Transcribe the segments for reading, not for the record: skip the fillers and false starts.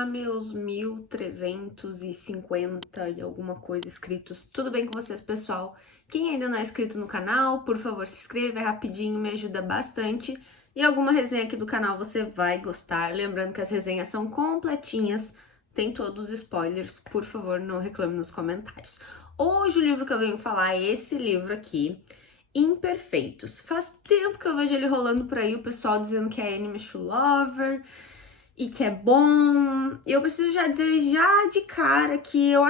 Olá, meus 1350 e alguma coisa inscritos. Tudo bem com vocês, pessoal? Quem ainda não é inscrito no canal, por favor, se inscreva, é rapidinho, me ajuda bastante. E alguma resenha aqui do canal você vai gostar. Lembrando que as resenhas são completinhas, tem todos os spoilers, por favor, não reclame nos comentários. Hoje o livro que eu venho falar é esse livro aqui, Imperfeitos. Faz tempo que eu vejo ele rolando por aí, o pessoal dizendo que é Enemies to Lover e que é bom. Eu preciso já dizer já de cara que eu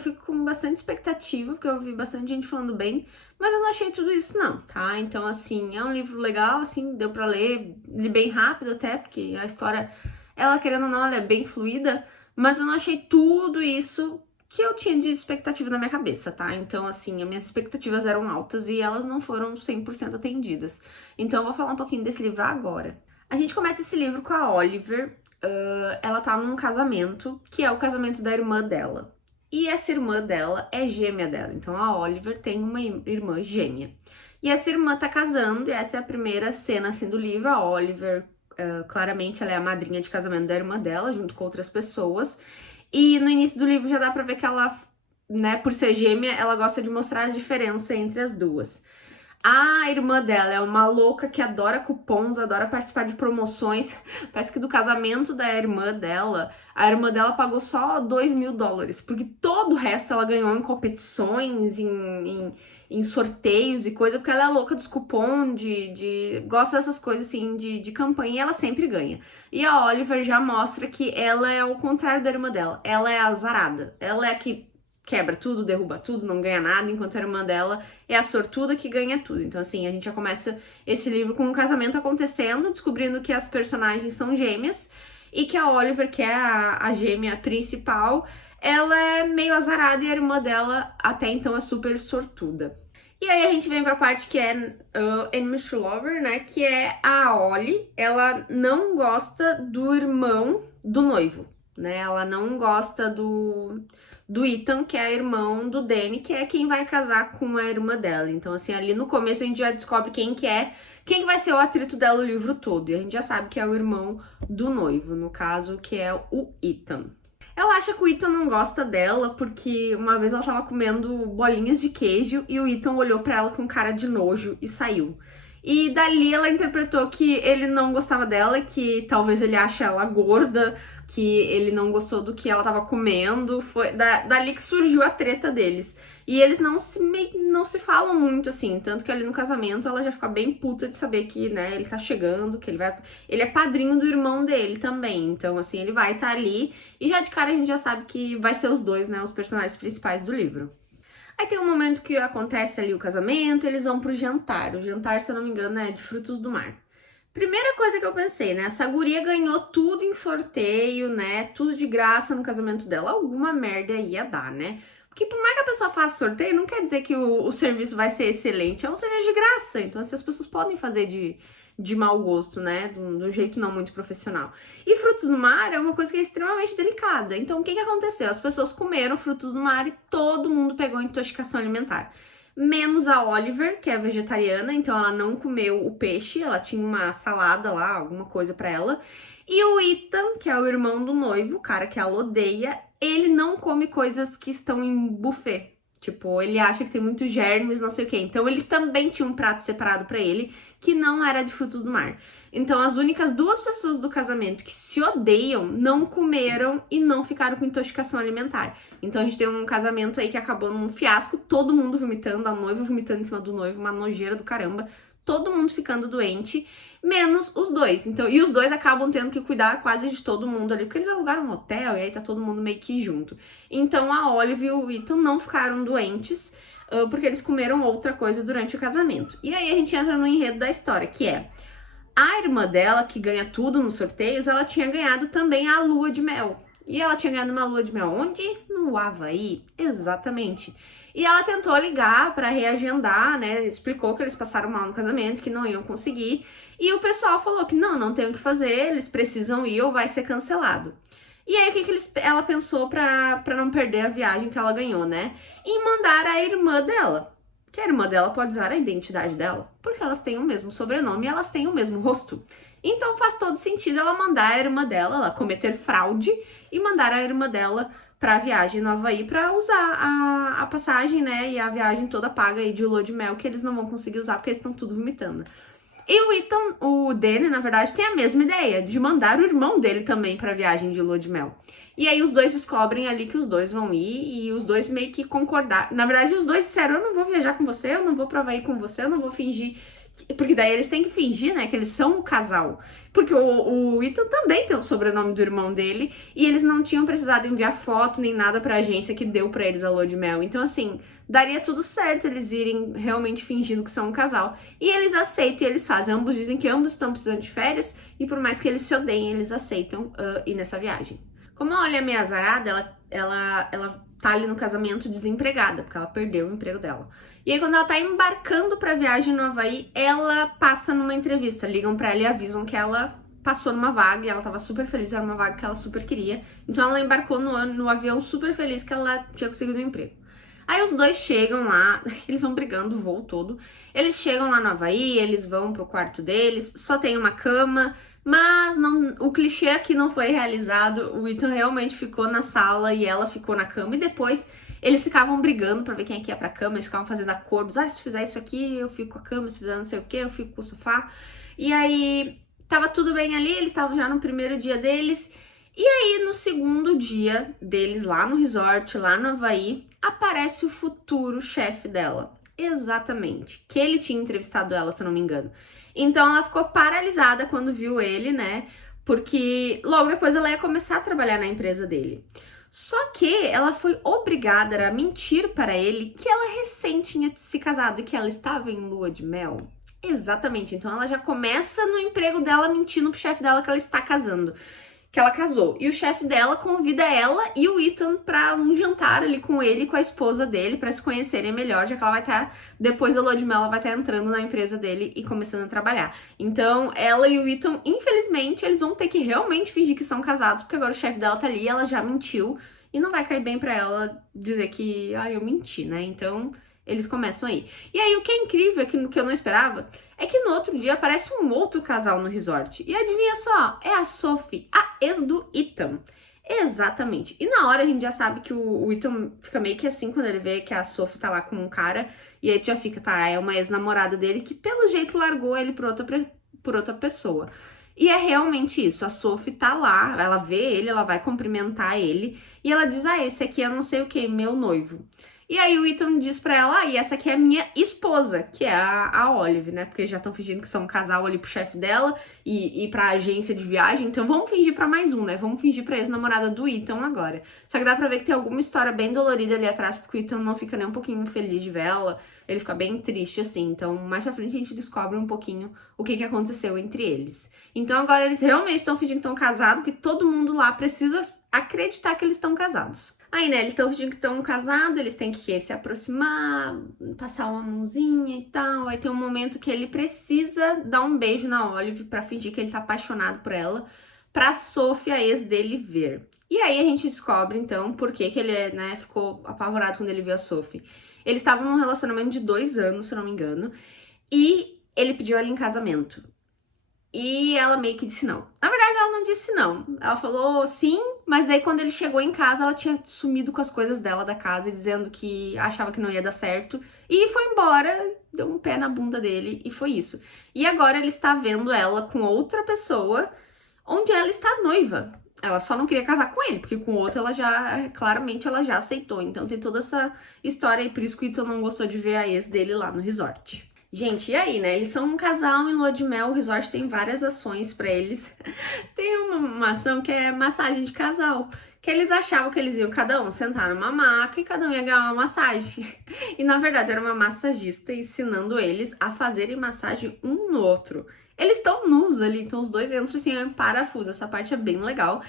fico com bastante expectativa, porque eu ouvi bastante gente falando bem, mas eu não achei tudo isso não, tá? Então, assim, é um livro legal, assim, deu pra ler, li bem rápido até, porque a história, ela querendo ou não, ela é bem fluida, mas eu não achei tudo isso que eu tinha de expectativa na minha cabeça, tá? Então, assim, as minhas expectativas eram altas e elas não foram 100% atendidas. Então, eu vou falar um pouquinho desse livro agora. A gente começa esse livro com a Oliver. Ela tá num casamento, que é o casamento da irmã dela. E essa irmã dela é gêmea dela. Então a Oliver tem uma irmã gêmea. E essa irmã tá casando, e essa é a primeira cena assim do livro. A Oliver, claramente, ela é a madrinha de casamento da irmã dela, junto com outras pessoas. E no início do livro já dá pra ver que ela, né, por ser gêmea, ela gosta de mostrar a diferença entre as duas. A irmã dela é uma louca que adora cupons, adora participar de promoções. Parece que do casamento da irmã dela, a irmã dela pagou só $2.000, porque todo o resto ela ganhou em competições, em sorteios e coisa, porque ela é louca dos cupons, gosta dessas coisas assim, de campanha, e ela sempre ganha. E a Oliver já mostra que ela é o contrário da irmã dela. Ela é azarada. Ela é a que quebra tudo, derruba tudo, não ganha nada, enquanto a irmã dela é a sortuda que ganha tudo. Então, assim, a gente já começa esse livro com um casamento acontecendo, descobrindo que as personagens são gêmeas e que a Oliver, que é a gêmea principal, ela é meio azarada e a irmã dela até então é super sortuda. E aí a gente vem pra parte que é Enemies to Lover, né, que é a Ollie. Ela não gosta do irmão do noivo, né, ela não gosta do Ethan, que é irmão do Danny, que é quem vai casar com a irmã dela. Então, assim, ali no começo a gente já descobre quem que vai ser o atrito dela o livro todo. E a gente já sabe que é o irmão do noivo, no caso, que é o Ethan. Ela acha que o Ethan não gosta dela porque uma vez ela tava comendo bolinhas de queijo e o Ethan olhou pra ela com cara de nojo e saiu. E dali ela interpretou que ele não gostava dela, que talvez ele ache ela gorda, que ele não gostou do que ela tava comendo. Foi dali que surgiu a treta deles. E eles não se falam muito, assim, tanto que ali no casamento ela já fica bem puta de saber que, né, ele tá chegando, que ele é padrinho do irmão dele também. Então, assim, ele vai estar ali e já de cara a gente já sabe que vai ser os dois, né, os personagens principais do livro. Aí tem um momento que acontece ali o casamento, eles vão pro jantar. O jantar, se eu não me engano, é de frutos do mar. Primeira coisa que eu pensei, né? Essa guria ganhou tudo em sorteio, né? Tudo de graça no casamento dela. Alguma merda ia dar, né? Porque por mais que a pessoa faça sorteio, não quer dizer que o serviço vai ser excelente. É um serviço de graça. Então, essas pessoas podem fazer de mau gosto, né? De um jeito não muito profissional. E frutos do mar é uma coisa que é extremamente delicada. Então, o que aconteceu? As pessoas comeram frutos do mar e todo mundo pegou intoxicação alimentar. Menos a Oliver, que é vegetariana, então ela não comeu o peixe, ela tinha uma salada lá, alguma coisa pra ela. E o Ethan, que é o irmão do noivo, o cara que ela odeia, ele não come coisas que estão em buffet. Tipo, ele acha que tem muitos germes, não sei o quê. Então ele também tinha um prato separado pra ele, que não era de frutos do mar. Então as únicas duas pessoas do casamento que se odeiam não comeram e não ficaram com intoxicação alimentar. Então a gente tem um casamento aí que acabou num fiasco, todo mundo vomitando, a noiva vomitando em cima do noivo, uma nojeira do caramba, todo mundo ficando doente, menos os dois. Então, e os dois acabam tendo que cuidar quase de todo mundo ali, porque eles alugaram um hotel e aí tá todo mundo meio que junto. Então a Olive e o Ethan não ficaram doentes, porque eles comeram outra coisa durante o casamento. E aí a gente entra no enredo da história, que é a irmã dela, que ganha tudo nos sorteios, ela tinha ganhado também a lua de mel. E ela tinha ganhado uma lua de mel onde? No Havaí, exatamente. E ela tentou ligar pra reagendar, né? Explicou que eles passaram mal no casamento, que não iam conseguir. E o pessoal falou que não tem o que fazer, eles precisam ir ou vai ser cancelado. E aí, o que ela pensou pra não perder a viagem que ela ganhou, né? Em mandar a irmã dela. Que a irmã dela pode usar a identidade dela, porque elas têm o mesmo sobrenome e elas têm o mesmo rosto. Então faz todo sentido ela mandar a irmã dela, ela cometer fraude e mandar a irmã dela pra viagem no Havaí pra usar a passagem, né, e a viagem toda paga aí de lua de mel, que eles não vão conseguir usar porque eles estão tudo vomitando. E o Ethan, o Danny, na verdade, tem a mesma ideia, de mandar o irmão dele também pra viagem de lua de mel. E aí os dois descobrem ali que os dois vão ir e os dois meio que concordaram. Na verdade, os dois disseram, eu não vou viajar com você, eu não vou pra Havaí com você, eu não vou fingir. Porque daí eles têm que fingir, né, que eles são um casal. Porque o Ethan também tem o sobrenome do irmão dele e eles não tinham precisado enviar foto nem nada pra agência que deu pra eles a lua de mel. Então, assim, daria tudo certo eles irem realmente fingindo que são um casal. E eles aceitam e eles fazem. Ambos dizem que ambos estão precisando de férias e por mais que eles se odeiem, eles aceitam ir nessa viagem. Como a Ollie é meio azarada, ela tá ali no casamento desempregada, porque ela perdeu o emprego dela. E aí, quando ela tá embarcando pra viagem no Havaí, ela passa numa entrevista. Ligam pra ela e avisam que ela passou numa vaga e ela tava super feliz, era uma vaga que ela super queria. Então ela embarcou no avião super feliz que ela tinha conseguido um emprego. Aí os dois chegam lá, eles vão brigando o voo todo. Eles chegam lá no Havaí, eles vão pro quarto deles, só tem uma cama, mas não, o clichê aqui não foi realizado. O Ethan realmente ficou na sala e ela ficou na cama. E depois eles ficavam brigando pra ver quem é que ia pra cama, eles ficavam fazendo acordos. Ah, se fizer isso aqui, eu fico com a cama, se fizer não sei o que, eu fico com o sofá. E aí tava tudo bem ali, eles estavam já no primeiro dia deles. E aí, no segundo dia deles, lá no resort, lá no Havaí, aparece o futuro chefe dela. Exatamente. Que ele tinha entrevistado ela, se eu não me engano. Então, ela ficou paralisada quando viu ele, né? Porque logo depois ela ia começar a trabalhar na empresa dele. Só que ela foi obrigada a mentir para ele que ela recém tinha se casado e que ela estava em lua de mel. Exatamente. Então, ela já começa no emprego dela mentindo pro chefe dela que ela está casando. Que ela casou. E o chefe dela convida ela e o Ethan pra um jantar ali com ele e com a esposa dele pra se conhecerem melhor, já que ela vai estar, depois da lua de mel, ela vai estar entrando na empresa dele e começando a trabalhar. Então, ela e o Ethan, infelizmente, eles vão ter que realmente fingir que são casados, porque agora o chefe dela tá ali, ela já mentiu e não vai cair bem pra ela dizer que, eu menti, né? Então, eles começam aí. E aí, o que é incrível, que eu não esperava, é que no outro dia aparece um outro casal no resort. E adivinha só, é a Sophie, a ex do Ethan. Exatamente. E na hora a gente já sabe que o Ethan fica meio que assim quando ele vê que a Sophie tá lá com um cara. E aí já fica, tá, é uma ex-namorada dele que pelo jeito largou ele por outra pessoa. E é realmente isso, a Sophie tá lá, ela vê ele, ela vai cumprimentar ele. E ela diz, esse aqui é não sei o que, meu noivo. E aí o Ethan diz pra ela, e essa aqui é a minha esposa, que é a Olive, né? Porque já estão fingindo que são um casal ali pro chefe dela e pra agência de viagem, então vamos fingir pra mais um, né? Vamos fingir pra ex-namorada do Ethan agora. Só que dá pra ver que tem alguma história bem dolorida ali atrás, porque o Ethan não fica nem um pouquinho feliz de ver ela, ele fica bem triste assim. Então mais pra frente a gente descobre um pouquinho o que aconteceu entre eles. Então agora eles realmente estão fingindo que estão casados, que todo mundo lá precisa acreditar que eles estão casados. Aí, né, eles estão fingindo que estão casados, eles têm que se aproximar, passar uma mãozinha e tal. Aí tem um momento que ele precisa dar um beijo na Olive pra fingir que ele tá apaixonado por ela, pra Sophie, a ex dele, ver. E aí a gente descobre, então, por que ele, né, ficou apavorado quando ele viu a Sophie. Eles estavam num relacionamento de 2 anos, se eu não me engano, e ele pediu ela em casamento. E ela meio que disse não. Na verdade, ela não disse não. Ela falou sim, mas daí quando ele chegou em casa, ela tinha sumido com as coisas dela da casa, dizendo que achava que não ia dar certo. E foi embora, deu um pé na bunda dele e foi isso. E agora ele está vendo ela com outra pessoa, onde ela está noiva. Ela só não queria casar com ele, porque com outra ela já, claramente, ela já aceitou. Então tem toda essa história aí, por isso que o Ethan não gostou de ver a ex dele lá no resort. Gente, e aí, né? Eles são um casal em lua de mel, o resort tem várias ações pra eles. Tem uma ação que é massagem de casal, que eles achavam que eles iam cada um sentar numa maca e cada um ia ganhar uma massagem. E na verdade era uma massagista ensinando eles a fazerem massagem um no outro. Eles estão nus ali, então os dois entram assim em parafuso, essa parte é bem legal.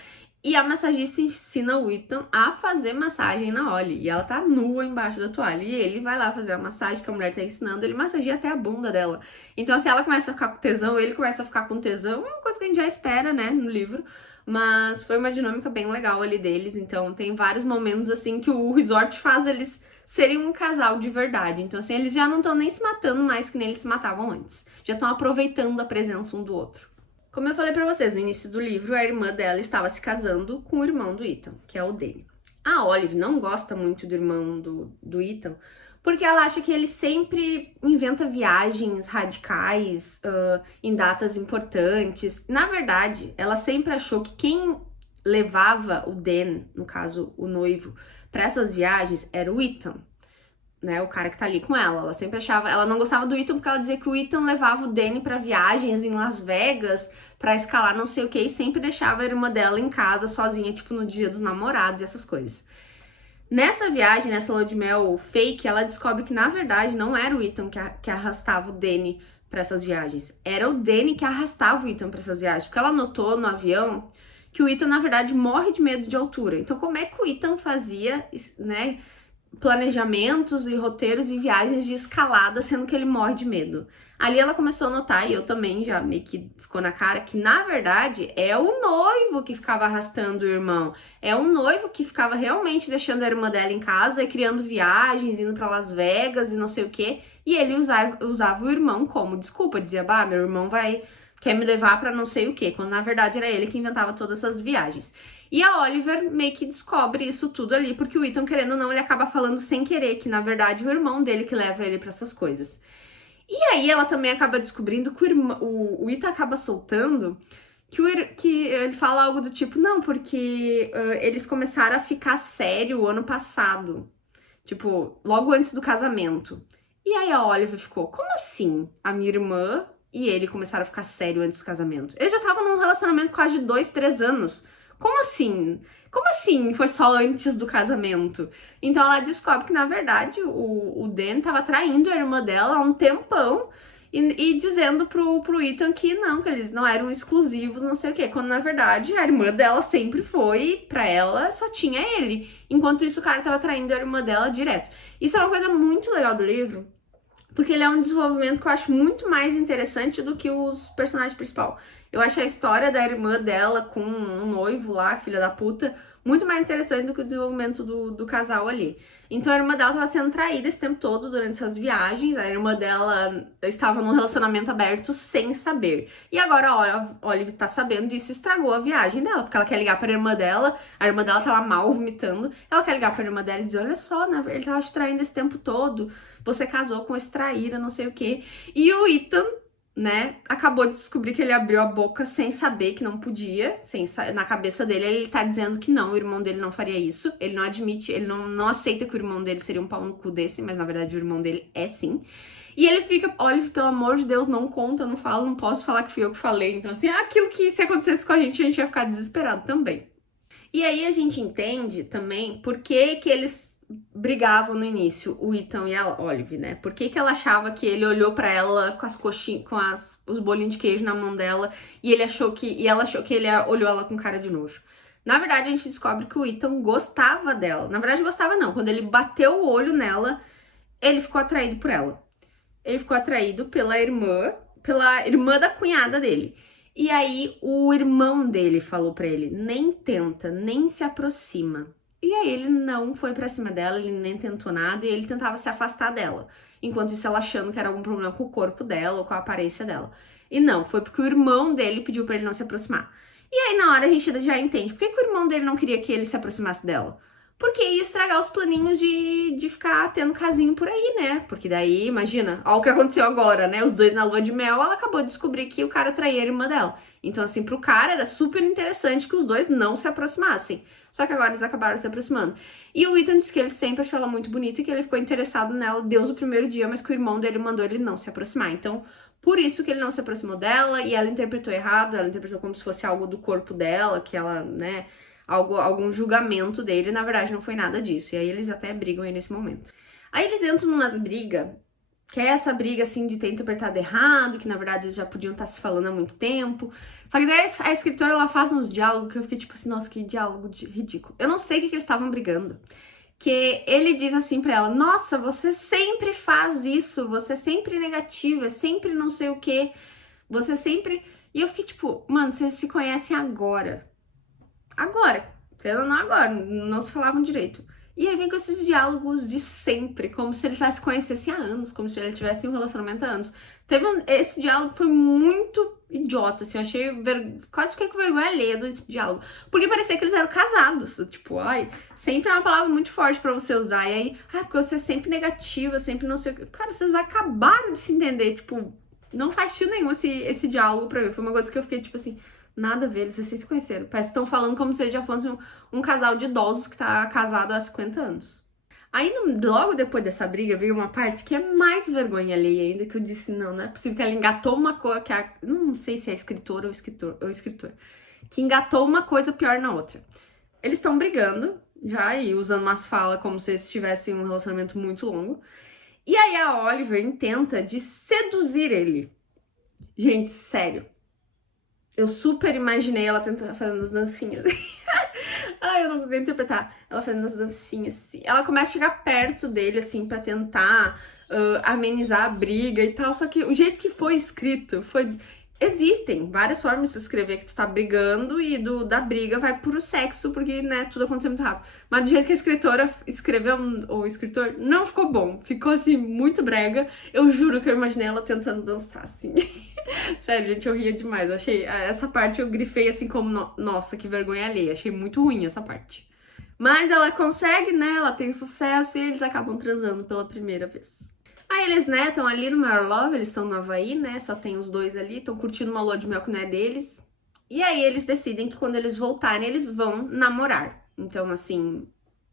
E a massagista ensina o Ethan a fazer massagem na Ollie. E ela tá nua embaixo da toalha. E ele vai lá fazer a massagem que a mulher tá ensinando. Ele massageia até a bunda dela. Então, se ela começa a ficar com tesão, ele começa a ficar com tesão. É uma coisa que a gente já espera, né, no livro. Mas foi uma dinâmica bem legal ali deles. Então, tem vários momentos, assim, que o resort faz eles serem um casal de verdade. Então, assim, eles já não estão nem se matando mais que nem eles se matavam antes. Já estão aproveitando a presença um do outro. Como eu falei pra vocês no início do livro, a irmã dela estava se casando com o irmão do Ethan, que é o Danny. A Olive não gosta muito do irmão do Ethan, porque ela acha que ele sempre inventa viagens radicais em datas importantes. Na verdade, ela sempre achou que quem levava o Dan, no caso o noivo, para essas viagens era o Ethan, né, o cara que tá ali com ela. Ela sempre achava, ela não gostava do Ethan porque ela dizia que o Ethan levava o Danny para viagens em Las Vegas, para escalar não sei o que, e sempre deixava a irmã dela em casa sozinha, tipo no dia dos namorados e essas coisas. Nessa viagem, nessa lua de mel fake, ela descobre que na verdade não era o Ethan que arrastava o Danny para essas viagens, era o Danny que arrastava o Ethan para essas viagens, porque ela notou no avião que o Ethan na verdade morre de medo de altura. Então como é que o Ethan fazia, né, planejamentos e roteiros e viagens de escalada, sendo que ele morre de medo? Ali ela começou a notar, e eu também já meio que ficou na cara, que na verdade é o noivo que ficava arrastando o irmão. É o noivo que ficava realmente deixando a irmã dela em casa e criando viagens, indo pra Las Vegas e não sei o que. E ele usava o irmão como desculpa, dizia, bah, meu irmão quer me levar pra não sei o que, quando na verdade era ele que inventava todas essas viagens. E a Oliver meio que descobre isso tudo ali, porque o Ethan, querendo ou não, ele acaba falando sem querer que, na verdade, o irmão dele que leva ele pra essas coisas. E aí ela também acaba descobrindo que o Ethan acaba soltando que ele fala algo do tipo, não, porque eles começaram a ficar sério o ano passado. Tipo, logo antes do casamento. E aí a Oliver ficou, como assim? A minha irmã e ele começaram a ficar sério antes do casamento? Eles já estavam num relacionamento quase de 2, 3 anos. Como assim? Como assim foi só antes do casamento? Então ela descobre que, na verdade, o Dan tava traindo a irmã dela há um tempão e dizendo pro Ethan que eles não eram exclusivos, não sei o quê. Quando, na verdade, a irmã dela sempre foi, pra ela, só tinha ele. Enquanto isso, o cara tava traindo a irmã dela direto. Isso é uma coisa muito legal do livro, porque ele é um desenvolvimento que eu acho muito mais interessante do que os personagens principais. Eu acho a história da irmã dela com um noivo lá, filha da puta, muito mais interessante do que o desenvolvimento do casal ali. Então a irmã dela estava sendo traída esse tempo todo durante essas viagens, a irmã dela estava num relacionamento aberto sem saber. E agora a Olive tá sabendo disso, estragou a viagem dela, porque ela quer ligar pra irmã dela, a irmã dela tá lá mal vomitando, ela quer ligar pra irmã dela e dizer, olha só, ele tava te traindo esse tempo todo, você casou com esse traíra, não sei o quê. E o Ethan, né, acabou de descobrir que ele abriu a boca sem saber que não podia, na cabeça dele ele tá dizendo que não, o irmão dele não faria isso, ele não admite, ele não aceita que o irmão dele seria um pau no cu desse, mas na verdade o irmão dele é sim. E ele fica, Olive, pelo amor de Deus, não conta, não fala, não posso falar que fui eu que falei. Então assim, aquilo que se acontecesse com a gente ia ficar desesperado também. E aí a gente entende também por que eles brigavam no início, o Ethan e a Olive, né? Por que ela achava que ele olhou pra ela com as coxinhas, os bolinhos de queijo na mão dela e ela achou que ele olhou ela com cara de nojo. Na verdade, a gente descobre que o Ethan gostava dela. Na verdade, gostava não. Quando ele bateu o olho nela, ele ficou atraído por ela. Ele ficou atraído pela irmã da cunhada dele. E aí, o irmão dele falou pra ele, nem tenta, nem se aproxima. E aí ele não foi pra cima dela, ele nem tentou nada, e ele tentava se afastar dela. Enquanto isso, ela achando que era algum problema com o corpo dela ou com a aparência dela. E não, foi porque o irmão dele pediu pra ele não se aproximar. E aí, na hora, a gente já entende. Por que o irmão dele não queria que ele se aproximasse dela? Porque ia estragar os planinhos de ficar tendo casinho por aí, né? Porque daí, imagina, olha o que aconteceu agora, né? Os dois na lua de mel, ela acabou de descobrir que o cara traía a irmã dela. Então, assim, pro cara era super interessante que os dois não se aproximassem. Só que agora eles acabaram se aproximando. E o Ethan disse que ele sempre achou ela muito bonita e que ele ficou interessado nela desde o primeiro dia, mas que o irmão dele mandou ele não se aproximar. Então, por isso que ele não se aproximou dela e ela interpretou errado, ela interpretou como se fosse algo do corpo dela, que ela, né, algum julgamento dele, na verdade não foi nada disso. E aí eles até brigam aí nesse momento. Aí eles entram numas brigas, que é essa briga, assim, de ter interpretado errado, que na verdade eles já podiam estar se falando há muito tempo. Só que daí a escritora, ela faz uns diálogos que eu fiquei tipo assim, nossa, que diálogo ridículo. Eu não sei o que eles estavam brigando. Que ele diz assim pra ela, nossa, você sempre faz isso, você é sempre negativa, é sempre não sei o quê, você sempre... E eu fiquei tipo, mano, vocês se conhecem agora. Agora, não agora, não se falavam direito. E aí vem com esses diálogos de sempre, como se eles já se conhecessem há anos, como se eles tivessem um relacionamento há anos. Esse diálogo foi muito idiota, assim, eu achei, quase fiquei com vergonha alheia do diálogo, porque parecia que eles eram casados, tipo, ai, sempre é uma palavra muito forte pra você usar, e aí, porque você é sempre negativa, sempre não sei o que, cara, vocês acabaram de se entender, tipo, não faz sentido nenhum esse diálogo pra mim, foi uma coisa que eu fiquei, tipo assim, nada a ver, eles se conheceram, parece que estão falando como se já fosse um casal de idosos que tá casado há 50 anos. Aí, logo depois dessa briga, veio uma parte que é mais vergonha alheia ainda, que eu disse, não é possível que ela engatou uma coisa, não sei se é escritor, que engatou uma coisa pior na outra. Eles estão brigando, já, e usando umas falas como se eles tivessem um relacionamento muito longo, e aí a Oliver intenta de seduzir ele. Gente, sério, eu super imaginei ela tentando fazendo as dancinhas. Ai, eu não consigo interpretar. Ela fazendo as dancinhas, assim. Ela começa a chegar perto dele, assim, pra tentar amenizar a briga e tal. Só que o jeito que foi escrito foi... Existem várias formas de se escrever que tu tá brigando e da briga vai pro sexo, porque, né, tudo aconteceu muito rápido. Mas do jeito que a escritora escreveu, ou o escritor, não ficou bom. Ficou, assim, muito brega. Eu juro que eu imaginei ela tentando dançar, assim. Sério, gente, eu ria demais. Eu achei essa parte eu grifei assim como, nossa, que vergonha alheia. Achei muito ruim essa parte. Mas ela consegue, né? Ela tem sucesso e eles acabam transando pela primeira vez. Aí eles, né, estão ali no Mare Love, eles estão no Havaí, né? Só tem os dois ali, estão curtindo uma lua de mel que não é deles. E aí eles decidem que quando eles voltarem, eles vão namorar. Então, assim,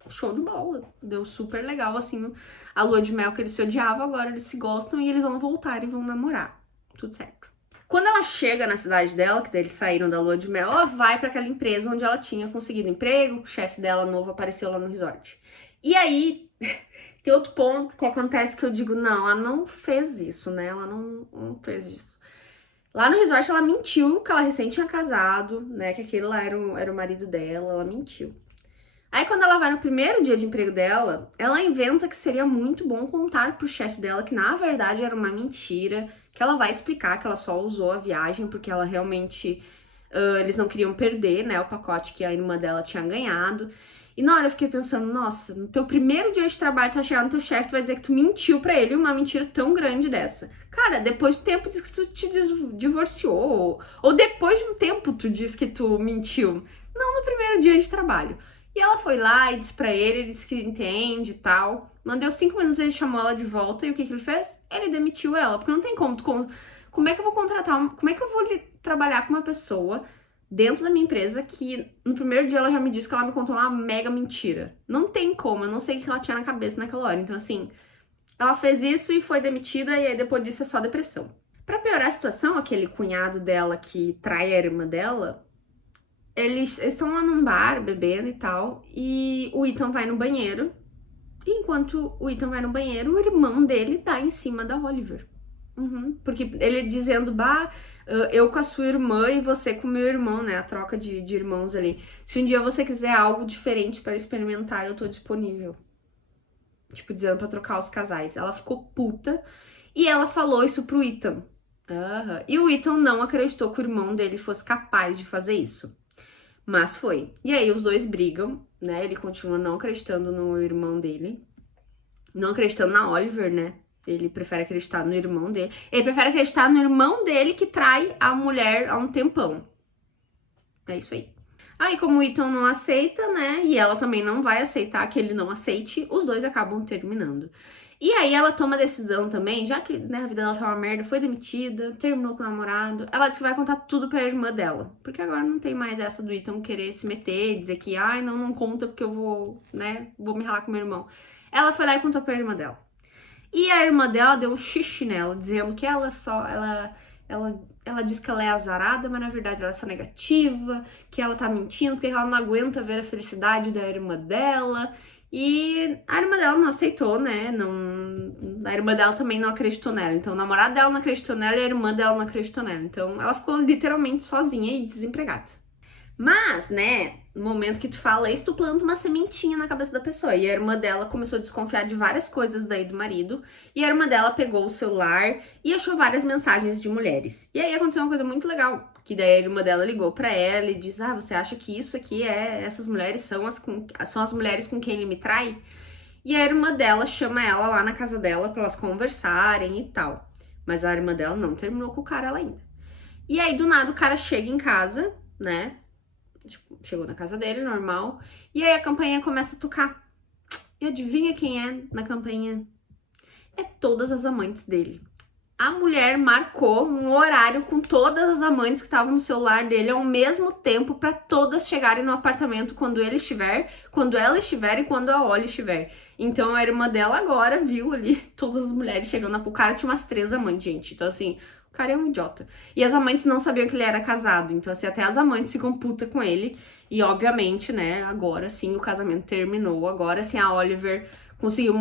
show de bola. Deu super legal, assim, a lua de mel que eles se odiavam, agora eles se gostam e eles vão voltar e vão namorar. Tudo certo. Quando ela chega na cidade dela, que daí eles saíram da lua de mel, ela vai para aquela empresa onde ela tinha conseguido emprego, o chefe dela novo apareceu lá no resort. E aí, tem outro ponto que acontece que eu digo, não, ela não fez isso, né? Ela não fez isso. Lá no resort ela mentiu que ela recém tinha casado, né? Que aquele lá era o marido dela, ela mentiu. Aí quando ela vai no primeiro dia de emprego dela, ela inventa que seria muito bom contar pro chefe dela que na verdade era uma mentira, que ela vai explicar que ela só usou a viagem porque ela realmente... eles não queriam perder, né, o pacote que a irmã dela tinha ganhado. E na hora eu fiquei pensando, nossa, no teu primeiro dia de trabalho, tu vai chegar no teu chefe, tu vai dizer que tu mentiu pra ele uma mentira tão grande dessa. Cara, depois do tempo diz que tu te divorciou, ou depois de um tempo tu diz que tu mentiu. Não no primeiro dia de trabalho. E ela foi lá e disse pra ele disse que entende e tal. Não deu 5 minutos, ele chamou ela de volta e o que ele fez? Ele demitiu ela, porque não tem como. Como é que eu vou contratar, como é que eu vou trabalhar com uma pessoa dentro da minha empresa que no primeiro dia ela já me disse que ela me contou uma mega mentira? Não tem como, eu não sei o que ela tinha na cabeça naquela hora. Então assim, ela fez isso e foi demitida e aí depois disso é só depressão. Pra piorar a situação, aquele cunhado dela que trai a irmã dela... Eles estão lá num bar, bebendo e tal, e o Ethan vai no banheiro. E enquanto o Ethan vai no banheiro, o irmão dele tá em cima da Oliver. Porque ele dizendo, eu com a sua irmã e você com o meu irmão, né? A troca de irmãos ali. Se um dia você quiser algo diferente para experimentar, eu tô disponível. Tipo, dizendo pra trocar os casais. Ela ficou puta e ela falou isso pro Ethan. E o Ethan não acreditou que o irmão dele fosse capaz de fazer isso. Mas foi. E aí os dois brigam, né? Ele continua não acreditando no irmão dele. Não acreditando na Oliver, né? Ele prefere acreditar no irmão dele. Ele prefere acreditar no irmão dele que trai a mulher há um tempão. É isso aí. Aí, como o Ethan não aceita, né? E ela também não vai aceitar que ele não aceite, os dois acabam terminando. E aí ela toma a decisão também, já que, né, a vida dela tá uma merda, foi demitida, terminou com o namorado, ela disse que vai contar tudo pra irmã dela. Porque agora não tem mais essa do Ethan querer se meter, dizer que, ai, não conta porque eu vou, né, vou me ralar com meu irmão. Ela foi lá e contou pra irmã dela. E a irmã dela deu um xixi nela, dizendo que ela diz que ela é azarada, mas na verdade ela é só negativa, que ela tá mentindo porque ela não aguenta ver a felicidade da irmã dela. E a irmã dela não aceitou, né? A irmã dela também não acreditou nela. Então, o namorado dela não acreditou nela e a irmã dela não acreditou nela. Então, ela ficou literalmente sozinha e desempregada. Mas, né, no momento que tu fala isso, tu planta uma sementinha na cabeça da pessoa. E a irmã dela começou a desconfiar de várias coisas daí do marido. E a irmã dela pegou o celular e achou várias mensagens de mulheres. E aí aconteceu uma coisa muito legal. Que daí a irmã dela ligou pra ela e disse, você acha que isso aqui essas mulheres são as mulheres com quem ele me trai? E a irmã dela chama ela lá na casa dela pra elas conversarem e tal. Mas a irmã dela não terminou com o cara lá ainda. E aí, do nada, o cara chega em casa, né? Tipo, chegou na casa dele, normal. E aí a campainha começa a tocar. E adivinha quem é na campainha? É todas as amantes dele. A mulher marcou um horário com todas as amantes que estavam no celular dele ao mesmo tempo para todas chegarem no apartamento quando ele estiver, quando ela estiver e quando a Ollie estiver. Então a irmã dela agora viu ali todas as mulheres chegando. O cara tinha umas 3 amantes, gente. Então assim, o cara é um idiota. E as amantes não sabiam que ele era casado. Então assim, até as amantes ficam puta com ele. E obviamente, né, agora sim o casamento terminou. Agora sim a Oliver conseguiu,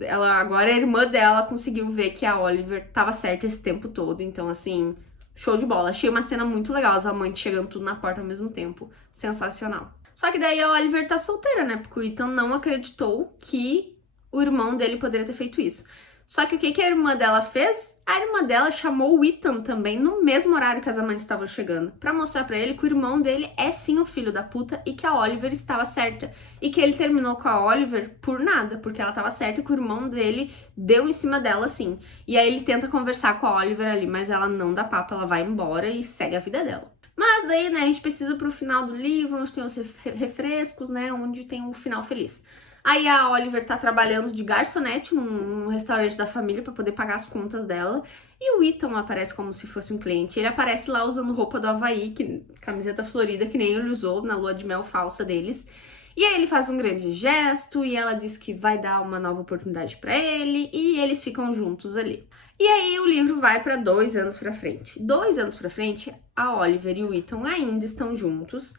ela agora a irmã dela conseguiu ver que a Oliver tava certa esse tempo todo, então assim, show de bola. Achei uma cena muito legal, as amantes chegando tudo na porta ao mesmo tempo, sensacional. Só que daí a Oliver tá solteira, né, porque o Ethan não acreditou que o irmão dele poderia ter feito isso. Só que o que a irmã dela fez? A irmã dela chamou o Ethan também no mesmo horário que as amantes estavam chegando, pra mostrar pra ele que o irmão dele é sim o filho da puta e que a Oliver estava certa. E que ele terminou com a Oliver por nada, porque ela estava certa e que o irmão dele deu em cima dela sim. E aí ele tenta conversar com a Oliver ali, mas ela não dá papo, ela vai embora e segue a vida dela. Mas daí, né, a gente precisa pro final do livro, onde tem os refrescos, né, onde tem o final feliz. Aí a Oliver tá trabalhando de garçonete num restaurante da família pra poder pagar as contas dela. E o Ethan aparece como se fosse um cliente. Ele aparece lá usando roupa do Havaí, camiseta florida, que nem ele usou na lua de mel falsa deles. E aí ele faz um grande gesto e ela diz que vai dar uma nova oportunidade pra ele e eles ficam juntos ali. E aí o livro vai pra 2 anos pra frente. 2 anos pra frente, a Oliver e o Ethan ainda estão juntos.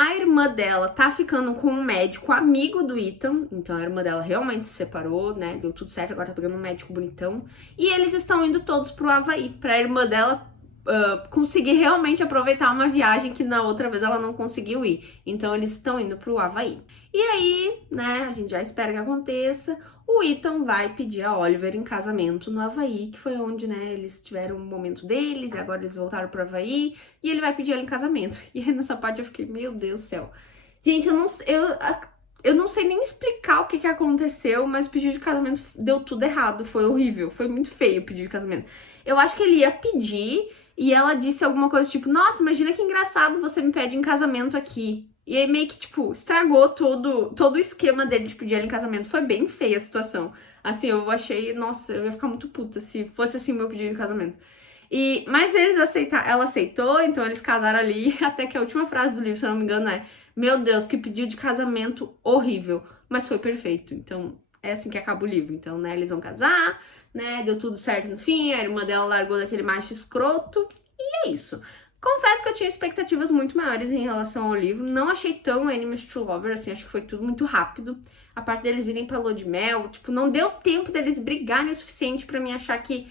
A irmã dela tá ficando com um médico amigo do Ethan, então a irmã dela realmente se separou, né? Deu tudo certo, agora tá pegando um médico bonitão. E eles estão indo todos pro Havaí, pra irmã dela conseguir realmente aproveitar uma viagem que na outra vez ela não conseguiu ir. Então eles estão indo pro Havaí. E aí, né, a gente já espera que aconteça, o Ethan vai pedir a Oliver em casamento no Havaí, que foi onde, né, eles tiveram um momento deles, e agora eles voltaram pro Havaí, e ele vai pedir ela em casamento. E aí nessa parte eu fiquei, meu Deus do céu. Gente, eu não sei nem explicar o que aconteceu, mas o pedido de casamento deu tudo errado, foi horrível, foi muito feio o pedido de casamento. Eu acho que ele ia pedir e ela disse alguma coisa tipo, nossa, imagina que engraçado você me pede em casamento aqui. E aí meio que, tipo, estragou todo o esquema dele de pedir ela em casamento. Foi bem feia a situação. Assim, eu achei, nossa, eu ia ficar muito puta se fosse assim o meu pedido de casamento. Mas ela aceitou, então eles casaram ali, até que a última frase do livro, se eu não me engano, é meu Deus, que pedido de casamento horrível, mas foi perfeito. Então, é assim que acaba o livro. Então, né, eles vão casar, né, deu tudo certo no fim, a irmã dela largou daquele macho escroto, e é isso. Confesso que eu tinha expectativas muito maiores em relação ao livro, não achei tão Enemies to Lover, assim, acho que foi tudo muito rápido. A parte deles irem pra lua de mel, tipo, não deu tempo deles brigarem o suficiente pra mim achar que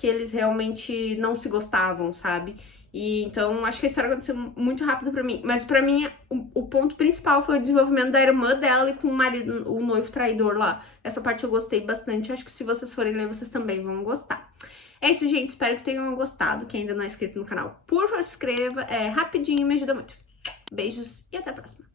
eles realmente não se gostavam, sabe? E então acho que a história aconteceu muito rápido pra mim. Mas pra mim o ponto principal foi o desenvolvimento da irmã dela e com o marido, o noivo traidor lá. Essa parte eu gostei bastante. Acho que se vocês forem ler, vocês também vão gostar. É isso, gente. Espero que tenham gostado. Quem ainda não é inscrito no canal, por favor, se inscreva. É rapidinho, me ajuda muito. Beijos e até a próxima.